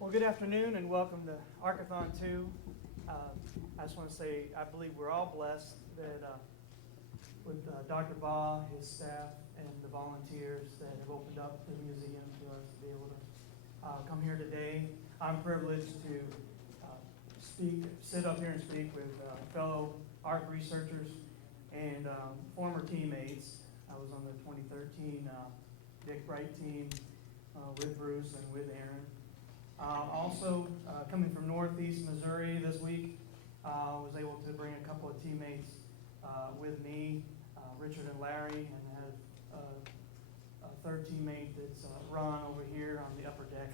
Well, good afternoon and welcome to ARK-A-THON 2. I just want to say I believe we're all blessed that with Dr. Baugh, his staff, and the volunteers that have opened up the museum to us to be able to come here today. I'm privileged to sit up here and speak with fellow ARK researchers and former teammates. I was on the 2013 Dick Bright team with Bruce and with Aaron. Also, coming from Northeast Missouri this week, was able to bring a couple of teammates with me, Richard and Larry, and have a third teammate that's Ron over here on the upper deck.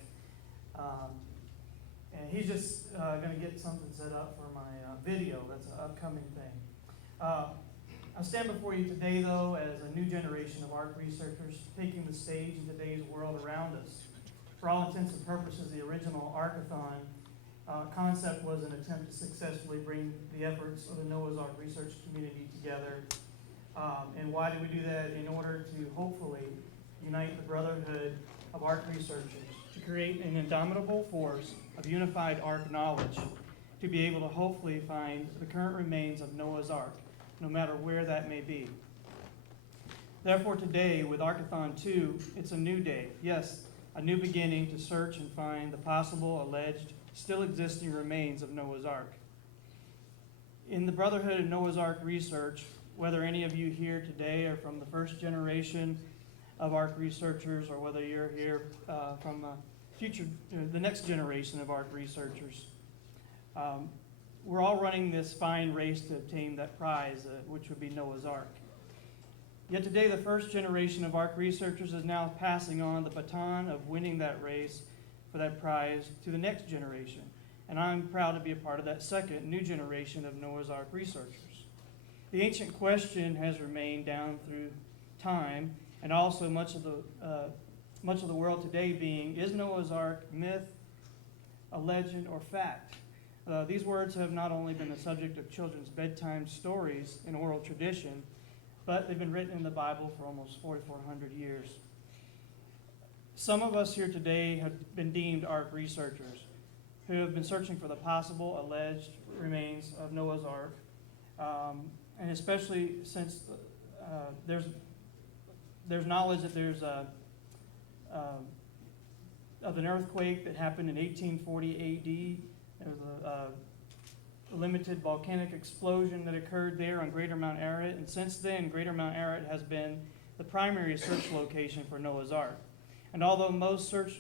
And he's just going to get something set up for my video. That's an upcoming thing. I stand before you today, though, as a new generation of ARK researchers taking the stage in today's world around us. For all intents and purposes, the original ARK-A-THON concept was an attempt to successfully bring the efforts of the Noah's Ark research community together. And why do we do that? In order to hopefully unite the brotherhood of ARK researchers to create an indomitable force of unified ARK knowledge to be able to hopefully find the current remains of Noah's Ark, no matter where that may be. Therefore today, with ARK-A-THON 2, it's a new day. Yes, a new beginning to search and find the possible, alleged, still existing remains of Noah's Ark. In the Brotherhood of Noah's Ark research, whether any of you here today are from the first generation of ARK researchers, or whether you're here from the next generation of ARK researchers, we're all running this fine race to obtain that prize, which would be Noah's Ark. Yet today, the first generation of ARK researchers is now passing on the baton of winning that race for that prize to the next generation. And I'm proud to be a part of that second new generation of Noah's Ark researchers. The ancient question has remained down through time, and also much of the world today being, is Noah's Ark myth, a legend, or fact? These words have not only been the subject of children's bedtime stories in oral tradition, but they've been written in the Bible for almost 4,400 years. Some of us here today have been deemed ARK researchers who have been searching for the possible alleged remains of Noah's Ark, and especially since there's knowledge that there's of an earthquake that happened in 1840 AD. There was a limited volcanic explosion that occurred there on Greater Mount Ararat, and since then, Greater Mount Ararat has been the primary search location for Noah's Ark. And although most search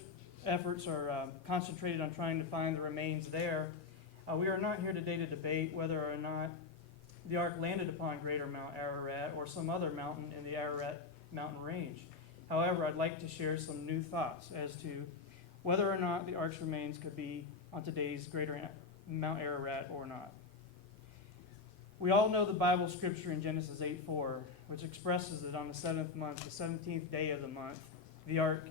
efforts are concentrated on trying to find the remains there, we are not here today to debate whether or not the Ark landed upon Greater Mount Ararat or some other mountain in the Ararat mountain range. However, I'd like to share some new thoughts as to whether or not the Ark's remains could be on today's Greater Mount Ararat or not. We all know the Bible scripture in Genesis 8:4, which expresses that on the 7th month, the 17th day of the month, the Ark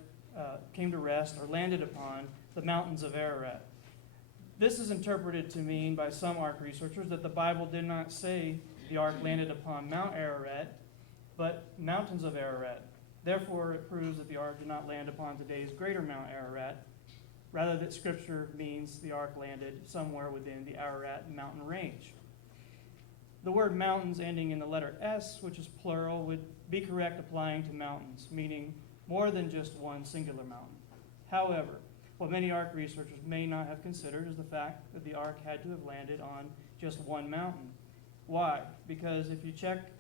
came to rest or landed upon the mountains of Ararat. This is interpreted to mean by some ARK researchers that the Bible did not say the Ark landed upon Mount Ararat, but mountains of Ararat. Therefore, it proves that the Ark did not land upon today's Greater Mount Ararat, rather that Scripture means the Ark landed somewhere within the Ararat mountain range. The word mountains ending in the letter S, which is plural, would be correct applying to mountains, meaning more than just one singular mountain. However, what many ARK researchers may not have considered is the fact that the Ark had to have landed on just one mountain. Why? Because if you check,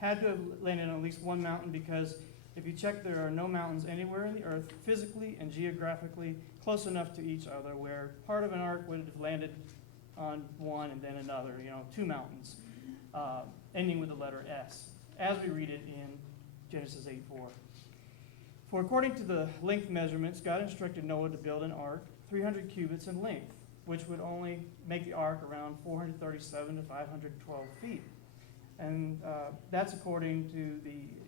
had to have landed on at least one mountain, because if you check, there are no mountains anywhere in the earth physically and geographically close enough to each other where part of an Ark would have landed on one and then another, two mountains, ending with the letter S, as we read it in Genesis 8:4. For according to the length measurements, God instructed Noah to build an ark 300 cubits in length, which would only make the ark around 437 to 512 feet. And that's according to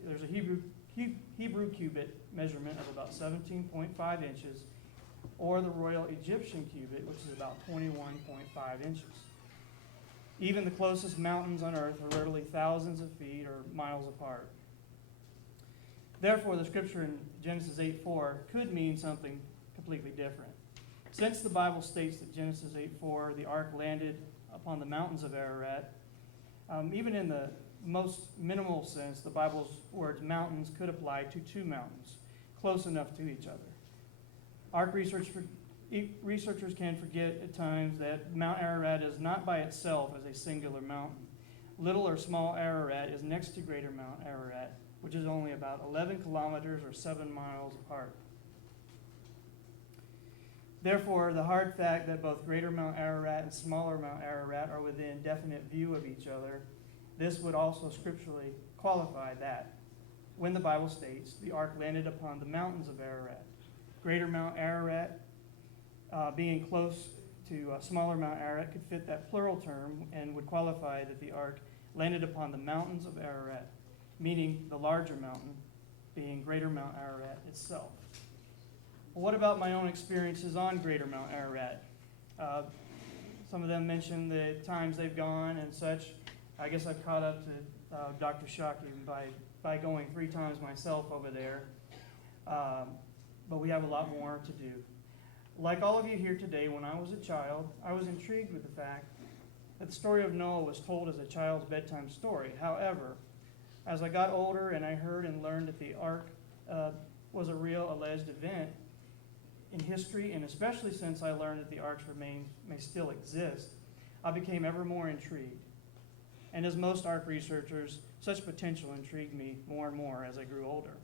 there's a Hebrew cubit measurement of about 17.5 inches, or the Royal Egyptian cubit, which is about 21.5 inches. Even the closest mountains on earth are literally thousands of feet or miles apart. Therefore, the scripture in Genesis 8:4 could mean something completely different. Since the Bible states that Genesis 8:4, the ark landed upon the mountains of Ararat, even in the most minimal sense, the Bible's words mountains could apply to two mountains, close enough to each other. Ark researchers can forget at times that Mount Ararat is not by itself as a singular mountain. Little or small Ararat is next to greater Mount Ararat, which is only about 11 kilometers or 7 miles apart. Therefore, the hard fact that both greater Mount Ararat and smaller Mount Ararat are within definite view of each other, this would also scripturally qualify that when the Bible states the ark landed upon the mountains of Ararat. Greater Mount Ararat being close to smaller Mount Ararat could fit that plural term and would qualify that the ark landed upon the mountains of Ararat, meaning the larger mountain being greater Mount Ararat itself. Well, what about my own experiences on greater Mount Ararat? Some of them mentioned the times they've gone and such. I guess I've caught up to Dr. Shockey by going 3 times myself over there. But we have a lot more to do. Like all of you here today, when I was a child, I was intrigued with the fact that the story of Noah was told as a child's bedtime story. However, as I got older and I heard and learned that the ark was a real alleged event in history, and especially since I learned that the ark's remains may still exist, I became ever more intrigued. And as most ark researchers, such potential intrigued me more and more as I grew older.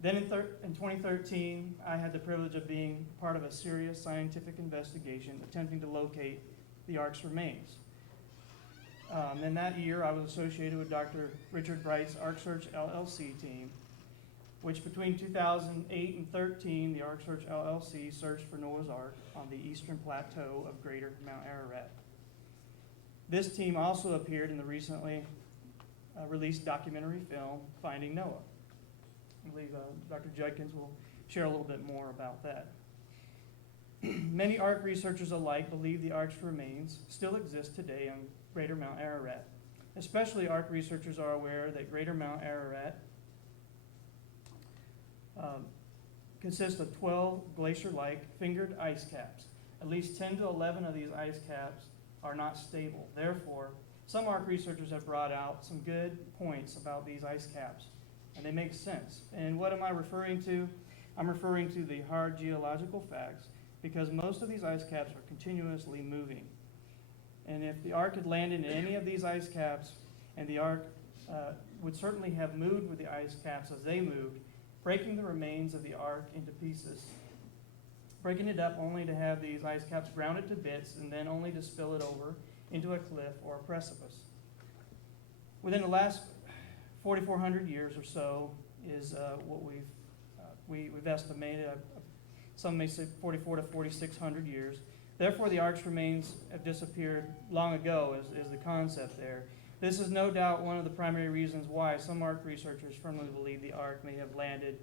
Then in 2013, I had the privilege of being part of a serious scientific investigation attempting to locate the ark's remains. In that year, I was associated with Dr. Richard Bright's Ark Search LLC team, which between 2008 and 13, the Ark Search LLC searched for Noah's Ark on the eastern plateau of greater Mount Ararat. This team also appeared in the recently released documentary film, Finding Noah. I believe Dr. Judkins will share a little bit more about that. Many Ark researchers alike believe the Ark's remains still exist today on greater Mount Ararat. Especially Ark researchers are aware that greater Mount Ararat consists of 12 glacier-like fingered ice caps. At least 10 to 11 of these ice caps are not stable. Therefore, some Ark researchers have brought out some good points about these ice caps, and they make sense. And what am I referring to? I'm referring to the hard geological facts, because most of these ice caps are continuously moving. And if the Ark had landed in any of these ice caps, and the Ark would certainly have moved with the ice caps as they moved, breaking the remains of the Ark into pieces, breaking it up only to have these ice caps grounded to bits and then only to spill it over into a cliff or a precipice. Within the last 4,400 years or so is what we've estimated. Some may say 4,400 to 4,600 years. Therefore, the Ark's remains have disappeared long ago is the concept there. This is no doubt one of the primary reasons why some Ark researchers firmly believe the Ark may have landed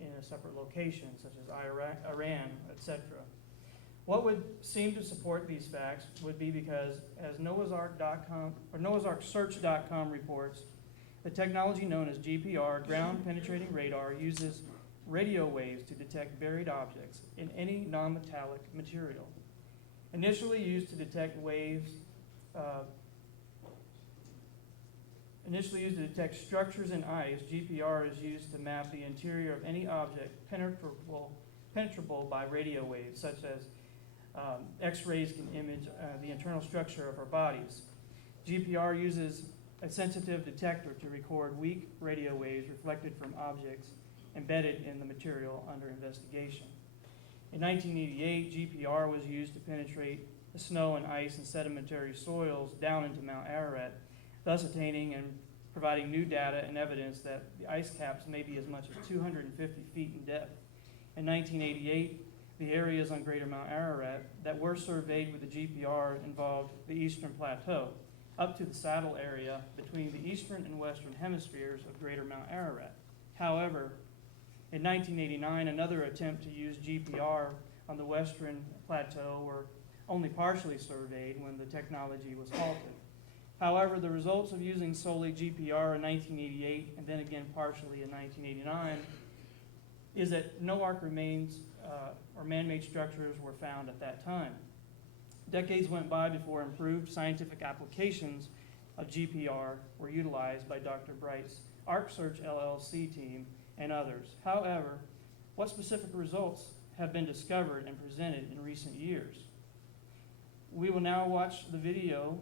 in a separate location, such as Iran, etc. What would seem to support these facts would be because, as NoahsArk.com or NoahsArkSearch.com reports, the technology known as GPR, ground-penetrating radar, uses radio waves to detect buried objects in any non-metallic material. Initially used to detect structures in ice, GPR is used to map the interior of any object penetrable by radio waves, such as X-rays can image the internal structure of our bodies. GPR uses a sensitive detector to record weak radio waves reflected from objects embedded in the material under investigation. In 1988, GPR was used to penetrate the snow and ice and sedimentary soils down into Mount Ararat, thus attaining and providing new data and evidence that the ice caps may be as much as 250 feet in depth. In 1988, the areas on greater Mount Ararat that were surveyed with the GPR involved the eastern plateau, up to the saddle area between the eastern and western hemispheres of greater Mount Ararat. However, in 1989, another attempt to use GPR on the western plateau were only partially surveyed when the technology was halted. However, the results of using solely GPR in 1988 and then again partially in 1989 is that no Ark remains or man-made structures were found at that time. Decades went by before improved scientific applications of GPR were utilized by Dr. Bright's Ark Search LLC team and others. However, what specific results have been discovered and presented in recent years? We will now watch the video,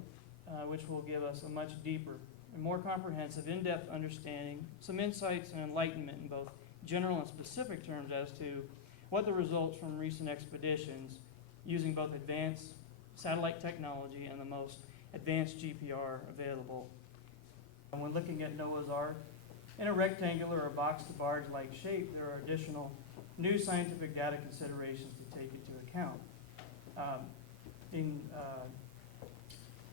which will give us a much deeper and more comprehensive, in-depth understanding, some insights and enlightenment in both general and specific terms as to what the results from recent expeditions using both advanced satellite technology and the most advanced GPR available. And when looking at Noah's Ark, in a rectangular or box-to-barge-like shape, there are additional new scientific data considerations to take into account.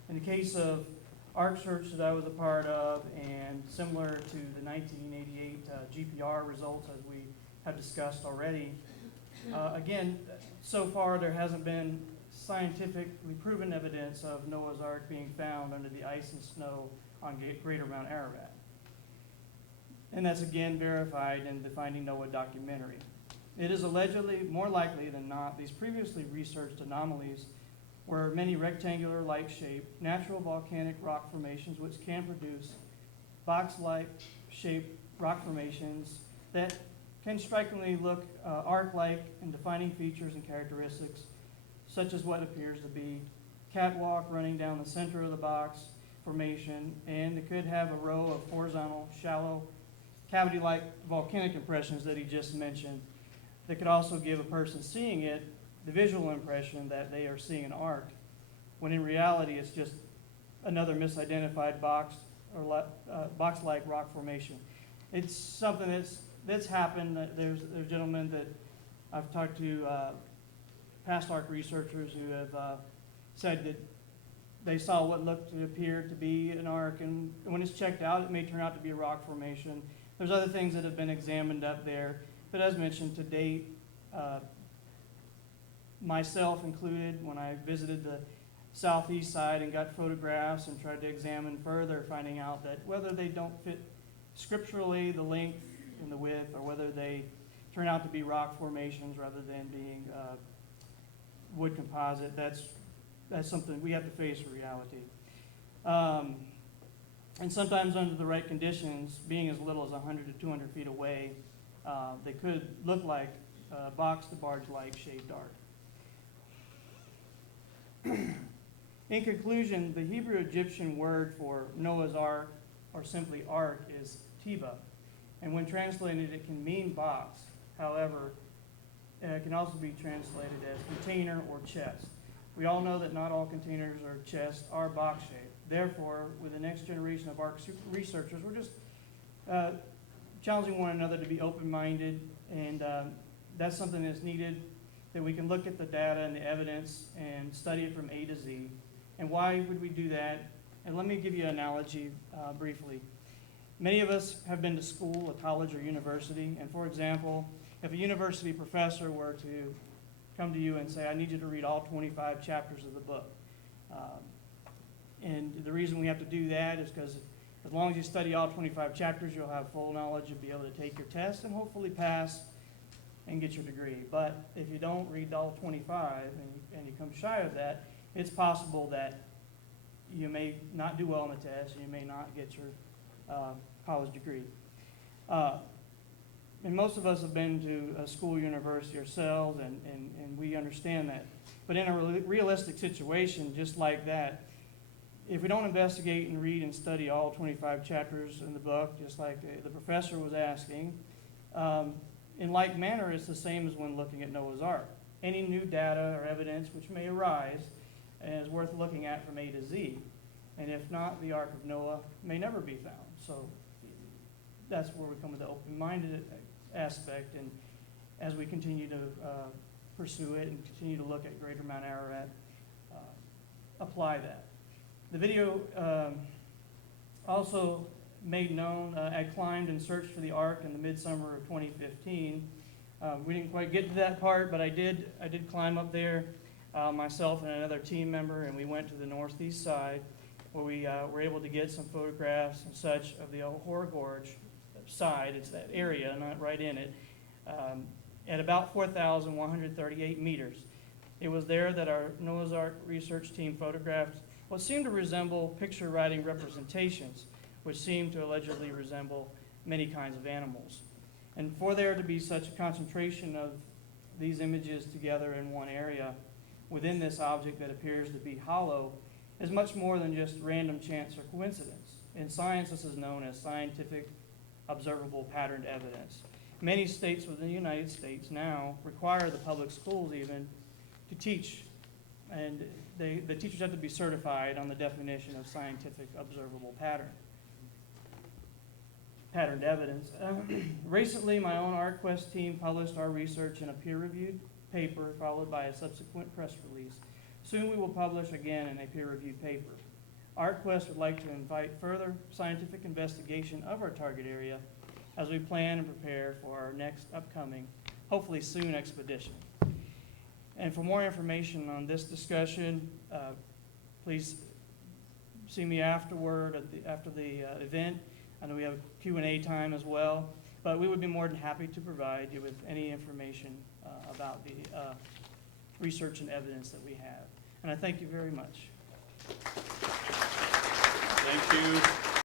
In the case of Ark Search that I was a part of, and similar to the 1988 GPR results as we have discussed already, again, so far there hasn't been scientifically proven evidence of Noah's Ark being found under the ice and snow on Greater Mount Ararat. And that's again verified in the Finding Noah documentary. It is allegedly more likely than not these previously researched anomalies were many rectangular-like shaped natural volcanic rock formations which can produce box-like shaped rock formations that can strikingly look arc-like in defining features and characteristics, such as what appears to be catwalk running down the center of the box formation, and it could have a row of horizontal, shallow, cavity-like volcanic impressions that he just mentioned that could also give a person seeing it the visual impression that they are seeing an ark, when in reality it's just another misidentified box or box-like rock formation. It's something that's happened. There's gentlemen that I've talked to, past Ark researchers who have said that they saw what looked to appear to be an ark, and when it's checked out, it may turn out to be a rock formation. There's other things that have been examined up there, but as mentioned, to date, myself included, when I visited the southeast side and got photographs and tried to examine further, finding out that whether they don't fit scripturally, the length and the width, or whether they turn out to be rock formations rather than being wood composite, that's something we have to face for reality. And sometimes under the right conditions, being as little as 100 to 200 feet away, they could look like box-to-barge-like shaped ark. In conclusion, the Hebrew-Egyptian word for Noah's Ark, or simply ark, is tiba. And when translated, it can mean box. However, it can also be translated as container or chest. We all know that not all containers or chests are box-shaped. Therefore, with the next generation of Ark researchers, we're just challenging one another to be open-minded, and that's something that's needed, that we can look at the data and the evidence and study it from A to Z. And why would we do that? And let me give you an analogy briefly. Many of us have been to school, a college or university, and for example, if a university professor were to come to you and say, I need you to read all 25 chapters of the book. And the reason we have to do that is because as long as you study all 25 chapters, you'll have full knowledge, you'll be able to take your test and hopefully pass and get your degree. But if you don't read all 25 and you come shy of that, it's possible that you may not do well on the test and you may not get your college degree. And most of us have been to a school or university ourselves, and we understand that. But in a realistic situation just like that, if we don't investigate and read and study all 25 chapters in the book, just like the professor was asking, in like manner, it's the same as when looking at Noah's Ark. Any new data or evidence which may arise is worth looking at from A to Z. And if not, the Ark of Noah may never be found. So that's where we come with the open-minded aspect, and as we continue to pursue it and continue to look at Greater Mount Ararat, apply that. The video also made known, I climbed and searched for the Ark in the midsummer of 2015. We didn't quite get to that part, but I did climb up there, myself and another team member, and we went to the northeast side. where we were able to get some photographs and such of the Horror Gorge side. It's that area, not right in it, at about 4,138 meters. It was there that our Noah's Ark research team photographed what seemed to resemble picture writing representations, which seemed to allegedly resemble many kinds of animals. And for there to be such a concentration of these images together in one area within this object that appears to be hollow is much more than just random chance or coincidence. In science, this is known as scientific observable patterned evidence. Many states within the United States now require the public schools even to teach, and the teachers have to be certified on the definition of scientific observable patterned evidence. Recently, my own ARK-Quest team published our research in a peer-reviewed paper, followed by a subsequent press release. Soon we will publish again in a peer-reviewed paper. ARK-Quest would like to invite further scientific investigation of our target area as we plan and prepare for our next upcoming, hopefully soon, expedition. And for more information on this discussion, please see me afterward after the event. I know we have a Q&A time as well, but we would be more than happy to provide you with any information about the research and evidence that we have. And I thank you very much. Thank you.